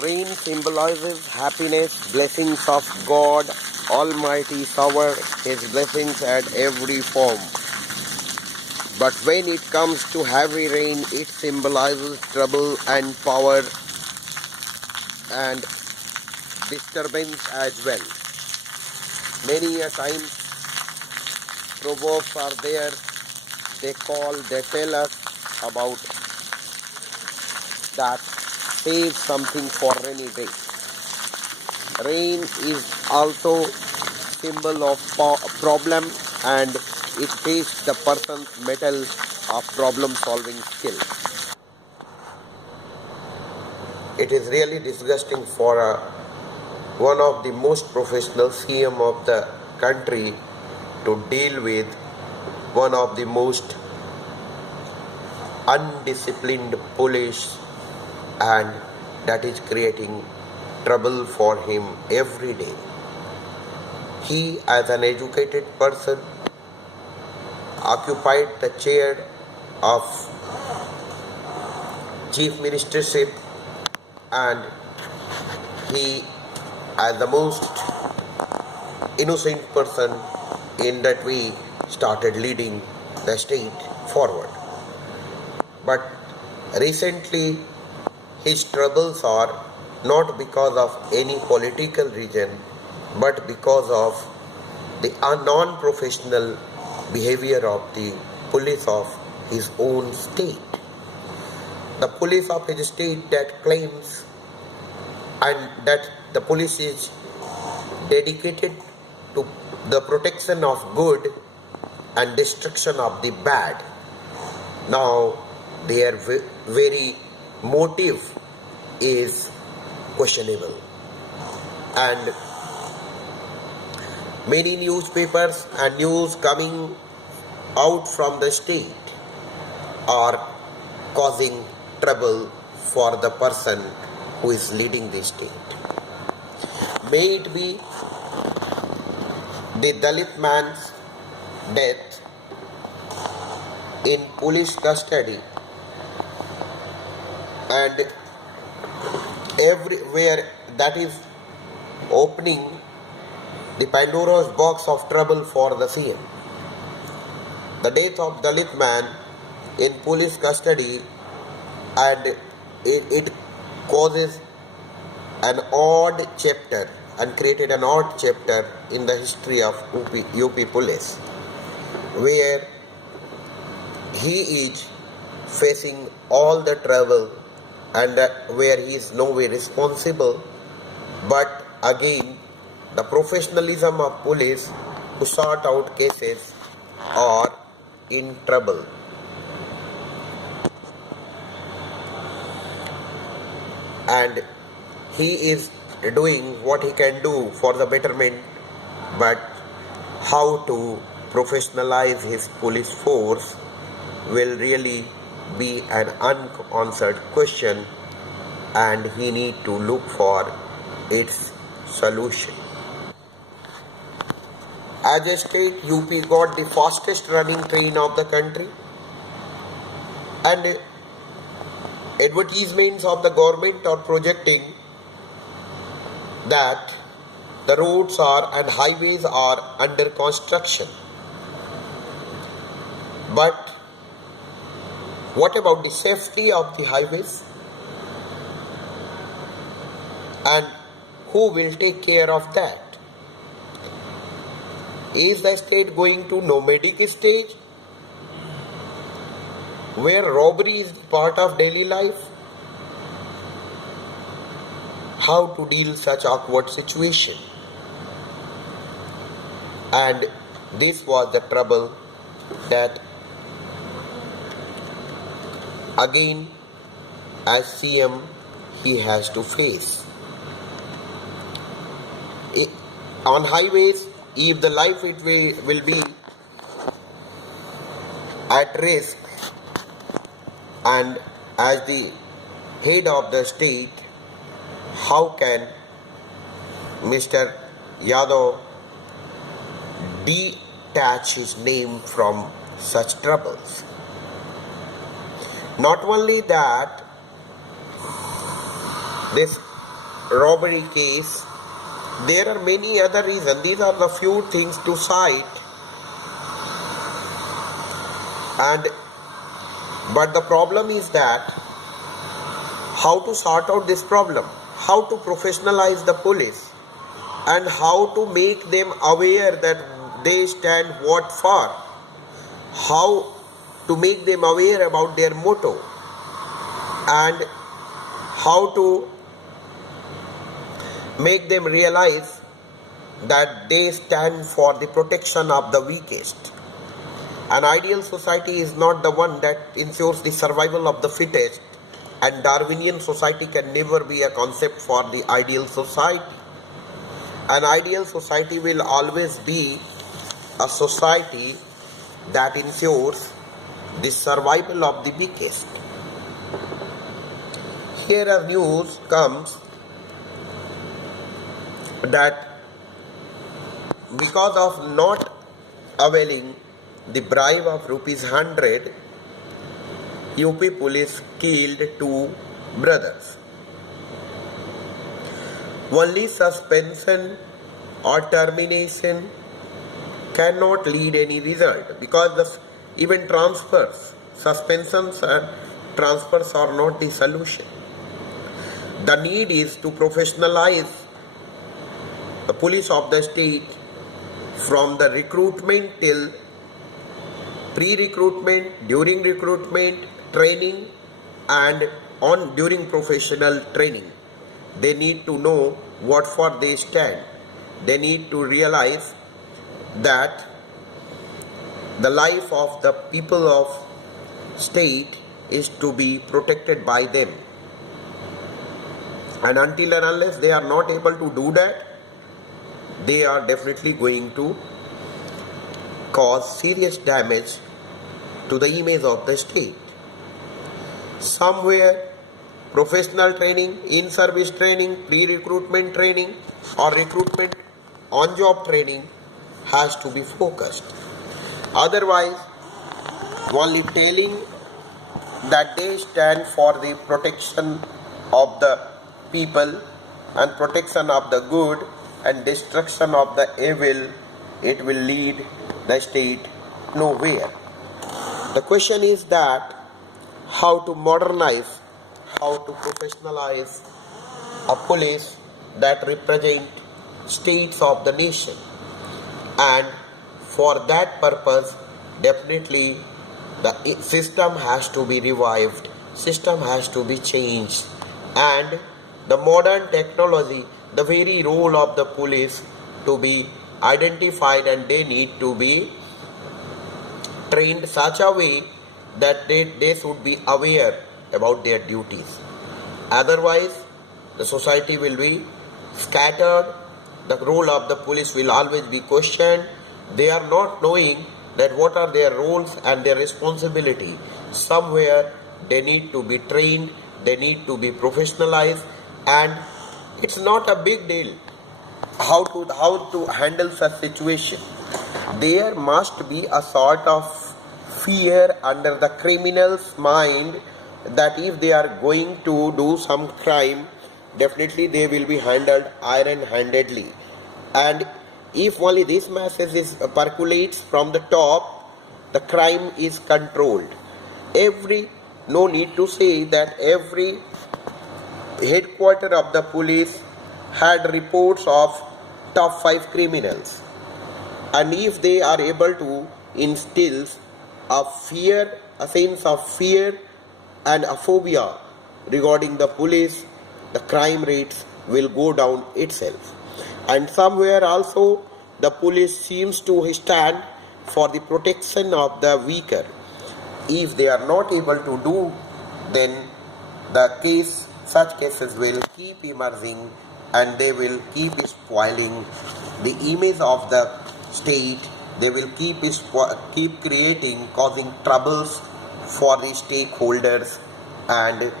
Rain symbolizes happiness, blessings of God Almighty shower His blessings at every form. But when it comes to heavy rain, it symbolizes trouble and power and disturbance as well. Many a time proverbs are there, they tell us about that save something for rainy day. Rain is also symbol of problem, and it takes the person's mettle of problem solving skill. It is really disgusting for one of the most professional CM of the country to deal with one of the most undisciplined police, and that is creating trouble for him every day. He, as an educated person, occupied the chair of chief ministership, and he, as the most innocent person in that way, started leading the state forward. But recently his troubles are not because of any political reason, but because of the non-professional behavior of the police of his own state. The police of his state that claims and that the police is dedicated to the protection of good and destruction of the bad. Now their very motive is questionable, and many newspapers and news coming out from the state are causing trouble for the person who is leading the state. May it be the Dalit man's death in police custody, and everywhere that is opening the Pandora's box of trouble for the CM. The death of Dalit man in police custody, and it causes an odd chapter and created an odd chapter in the history of UP police, where he is facing all the trouble and where he is no way responsible, but again the professionalism of police who sort out cases are in trouble. And he is doing what he can do for the betterment, but how to professionalize his police force will really be an unanswered question, and he need to look for its solution. As a state, UP got the fastest running train of the country, and advertisements of the government are projecting that the roads and highways are under construction. But what about the safety of the highways? And who will take care of that? Is the state going to nomadic stage, where robbery is part of daily life? How to deal such awkward situation? And this was the trouble that again as CM he has to face. On highways, if the life will be at risk, and as the head of the state, how can Mr. Yadav detach his name from such troubles? Not only that, this robbery case. There are many other reasons. These are the few things to cite. But the problem is that how to sort out this problem, how to professionalize the police, and how to make them aware that they stand what for, how to make them aware about their motto, and how to make them realize that they stand for the protection of the weakest. An ideal society is not the one that ensures the survival of the fittest, and Darwinian society can never be a concept for the ideal society. An ideal society will always be a society that ensures the survival of the weakest. Here a news comes that because of not availing the bribe of ₹100, UP police killed 2 brothers. Only suspension or termination cannot lead any result, because even transfers, suspensions and transfers are not the solution. The need is to professionalize the police of the state from the recruitment till pre-recruitment, during recruitment, training, and during professional training. They need to know what for they stand. They need to realize that the life of the people of state is to be protected by them. And until and unless they are not able to do that, they are definitely going to cause serious damage to the image of the state. Somewhere professional training, in-service training, pre-recruitment training, or recruitment on-job training has to be focused. Otherwise, only telling that they stand for the protection of the people and protection of the good and destruction of the evil, it will lead the state nowhere. The question is that how to modernize, how to professionalize a police that represent states of the nation. And for that purpose, definitely the system has to be revived, system has to be changed, and the modern technology, the very role of the police to be identified, and they need to be trained such a way that they should be aware about their duties. Otherwise, the society will be scattered, the role of the police will always be questioned. They are not knowing that what are their roles and their responsibility. Somewhere they need to be trained, they need to be professionalized, and it's not a big deal how to handle such situation. There must be a sort of fear under the criminal's mind that if they are going to do some crime, definitely they will be handled iron-handedly. And if only this message percolates from the top, the crime is controlled. No need to say that every headquarter of the police had reports of top 5 criminals. And if they are able to instill a sense of fear and a phobia regarding the police, the crime rates will go down itself. And somewhere also the police seems to stand for the protection of the weaker. If they are not able to do, then such cases will keep emerging, and they will keep spoiling the image of the state. They will keep causing troubles for the stakeholders, and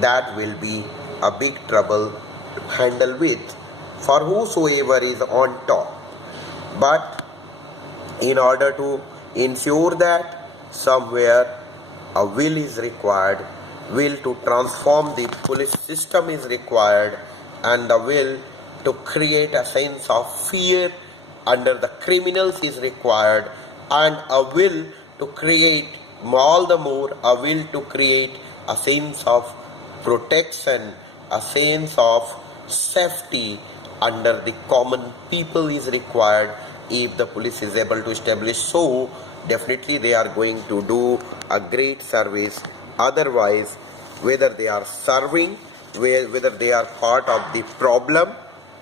that will be a big trouble to handle with for whosoever is on top. But in order to ensure that, somewhere a will is required, will to transform the police system is required, and the will to create a sense of fear under the criminals is required, and a will to create all the more a will to create a sense of protection, a sense of safety under the common people is required if the police is able to establish. So definitely they are going to do a great service. Otherwise, whether they are serving, whether they are part of the problem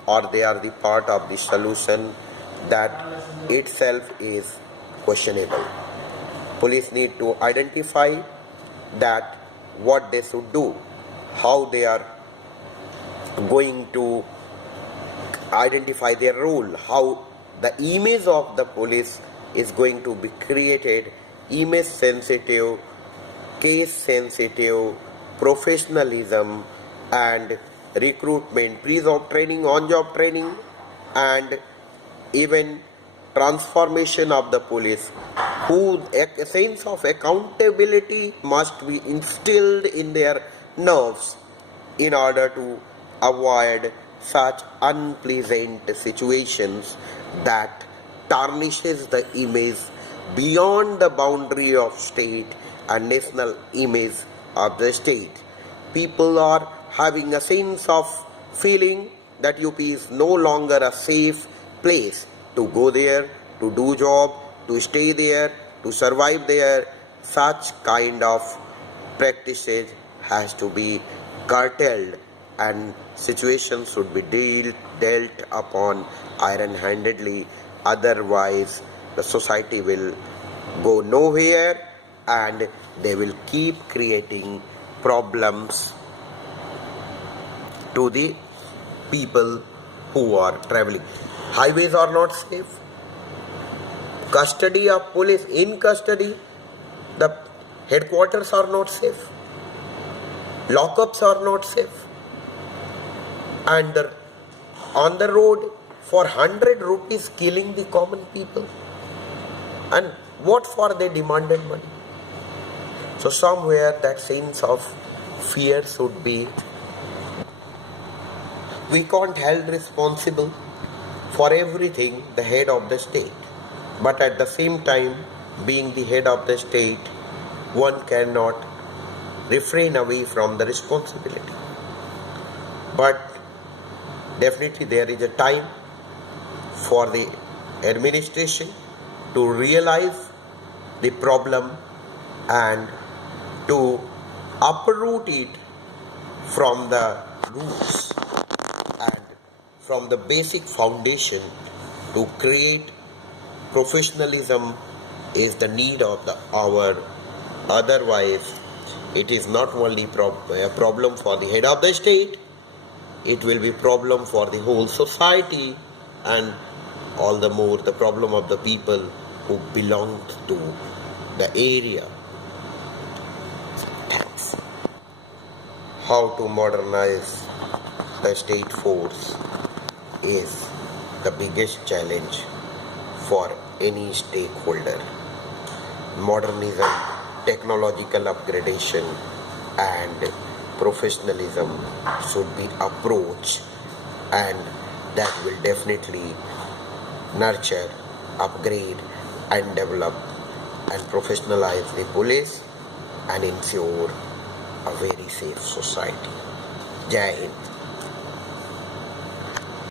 or they are the part of the solution, that itself is questionable. Police need to identify that what they should do, how they are going to identify their role, how the image of the police is going to be created, image sensitive, case sensitive, professionalism and recruitment, pre-job training, on-job training, and even transformation of the police, who a sense of accountability must be instilled in their nerves in order to avoid such unpleasant situations that tarnishes the image beyond the boundary of state and national image of the state. People are having a sense of feeling that UP is no longer a safe place to go there, to do job, to stay there, to survive there. Such kind of practices has to be curtailed, and situations should be dealt upon iron-handedly. Otherwise, the society will go nowhere and they will keep creating problems to the people who are traveling. Highways are not safe. Custody of police, in custody, the headquarters are not safe. Lockups are not safe. And on the road for 100 rupees killing the common people. And what for they demanded money? So somewhere that sense of fear should be. We can't held responsible for everything the head of the state. But at the same time, being the head of the state, one cannot refrain away from the responsibility. But definitely there is a time for the administration to realize the problem and to uproot it from the roots and from the basic foundation. To create professionalism is the need of the hour. Otherwise, it is not only a problem for the head of the state, it will be problem for the whole society, and all the more the problem of the people who belong to the area. Thanks. How to modernize the state force is the biggest challenge for any stakeholder. Modernism, technological upgradation and professionalism should be approached, and that will definitely nurture, upgrade and develop and professionalize the police and ensure a very safe society. Jai Hind.